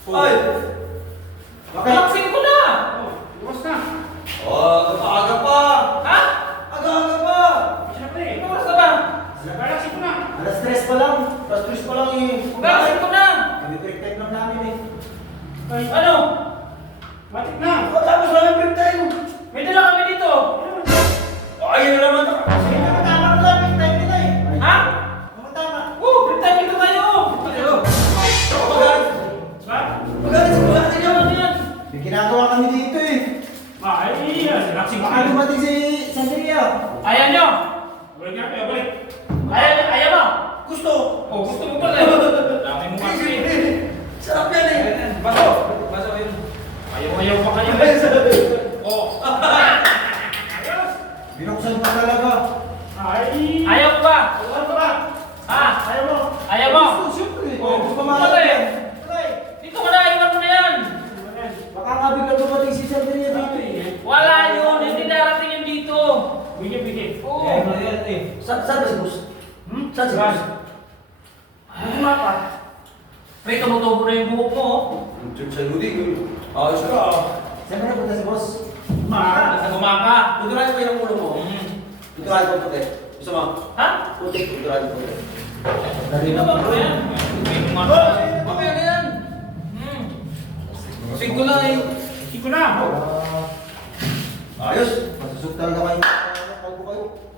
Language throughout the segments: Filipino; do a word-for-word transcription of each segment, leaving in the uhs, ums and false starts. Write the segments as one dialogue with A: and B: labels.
A: Ay! Bakit?
B: Relaxing ko na!
C: Oh, bukas na.
A: Oh, aga pa!
B: Ha?
A: Aga-aga pa!
C: Siyempre.
B: Ano oras na ba?
C: Relaxing ko na.
A: Alas tres pa lang. Alas tres pa lang eh.
B: Relaxing ko na!
A: Kami-break time lang namin eh.
C: Ay,
B: Ano?
C: matik na.
A: Oh, tapos namin break time.
B: May dala kami dito!
A: Oh, ayun na naman. Sige, tama na lang. Break time nila eh.
B: Ha?
A: Tama, tama.
B: Oh, break time dito tayo!
A: Tayo. Magalit.
C: Ba?
A: Magalit sa buhay
B: Ano
A: niyo.
B: ano yan?
A: May ginagawa kami dito eh.
C: Ah, ay, relaxing ko
A: Baka
C: na.
A: dumating si Santeria.
B: Ayaw nyo?
C: Balik nga kayo, balik.
B: Ayaw, ayaw mo?
A: Gusto.
B: Oh, gusto mo pala eh.
C: Dami mo kasi.
A: Sarap yan eh.
B: Baso! Baso yun.
C: Ayaw-ayaw pa kayo.
B: Oh.
C: Ayos.
A: Binuksan pa talaga.
C: Ay.
B: Ayaw mo ba?
C: Ano ba?
B: Ha?
C: Ayaw mo.
B: Ayaw mo?
A: Gusto, siyempre.
B: Oh,
A: Gusto
B: gusto
A: pa
B: mo pala eh.
A: Patay.
B: Dito ka na, iwan mo na yan.
A: Baka nga bigla dumating si Santeria dito eh.
B: Wala yun, hindi darating yun dito.
C: Bigyan, bigyan.
B: Oo.
A: Eh, ano yan eh. Sa- Saan ba si boss?
C: Hmm?
A: Saan si boss?
B: Ano nga pa? May tumutubo na yung buhok mo. oh.
A: Diyan sa Ludi. Ayos ka. Saan ka napunta si boss?
C: Ma.
B: Nasa gumaka.
A: Tuturahin ko yung ulo mo.
B: Hmm.
A: Tuturahin ko puti. Gusto mo?
B: Ha?
A: Puti, tuturahin ko puti.
B: Ano ba bro yan? May gumaka. Mamaya na yan. Hmm. Sige ko lang eh.
C: Siko na.
A: Ah, ayos. Masusok talaga kayo. Kalbo kayo.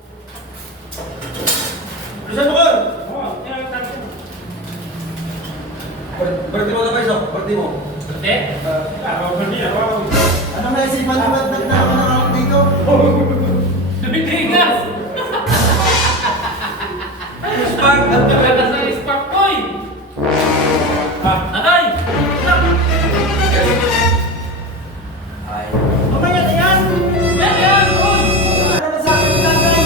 A: Saan mo ka?
C: Oh, yan, tayo.
A: Birthday mo na ba isa? Birthday mo?
B: Hindi?
C: Ah, balik, ah.
A: Anong naisipan niyo ba't nagtawag dito?
B: Dumitigas! Spark! Nagkaganda sa spark boy! Ah, nanay!
A: Ay.
C: Mamaya na yan.
B: Yan yan! Uy!
A: Ano ba sa akin ng tatay?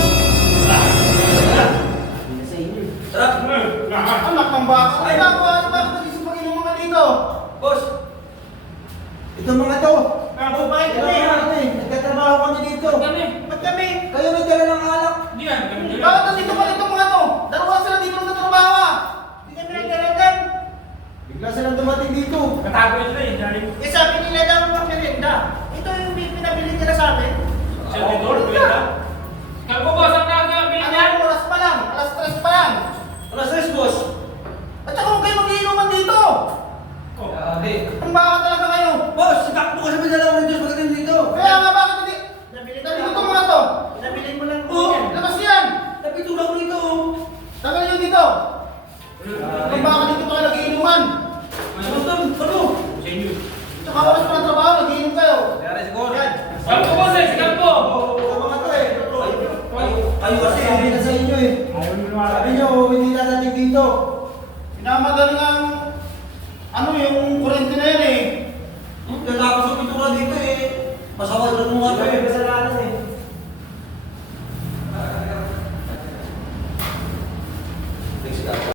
A: Hindi na sa inyo. Tara.
C: Anak ng baka.
A: Ay,
C: bako, ano ba? Nagising pa kayo mga dito.
A: Boss. Ito mga to.
C: Nakababay
A: Ito
C: kami.
A: mga ano eh. Nagtatrabaho kami dito.
B: Kami!
C: Ba't kami?
A: Kayo may dala ng alak.
B: Hindi yan! Kami dyan.
C: Bakit nandito pa itong mga to? Dalawa sila dito sa trabaho ah. Hindi kami nagdalagan.
A: Bigla silang dumating dito.
B: Katago yun sila eh. Dali.
C: Eh sabi nila daw ng merienda. Ito yung pinabili nila sa amin.
B: Siya dito, wala. Kalbo boss, ang nagagawin
C: Ano
B: niya?
C: ang oras pa lang? Alas tres pa lang.
A: Alas tres, boss.
C: At saka huwag kayo mag-iinuman dito.
A: Grabe.
C: Ang baka talaga kayo.
A: Boss, takbo ka sa may dala mo ng Diyos pagdating dito.
C: Kaya nga bakit hindi? Nabili ko itong mga to. Nabili mo lang.
A: Oo.
C: Labas yan.
A: Napitura ko dito.
C: Tagal nyo dito. Ang baka dito pa kayo nag-iinuman.
A: Ano to? Ano?
B: Sa inyo.
C: Tsaka oras pa ng trabaho, nag-iinom kayo.
A: Nangyari siguro.
C: Yan.
B: Kalbo boss eh, si Kalbo!
A: Oo, mga to eh. Kayo kasi sabi na sa inyo eh.
C: Ayaw nyo
A: Sabi nyo, hindi nadating dito.
C: Pinamadali ang ano yung kurente na yan eh.
A: Katapos yung pintura dito eh. Pasawal lang mo nga to eh. Kasalanan eh.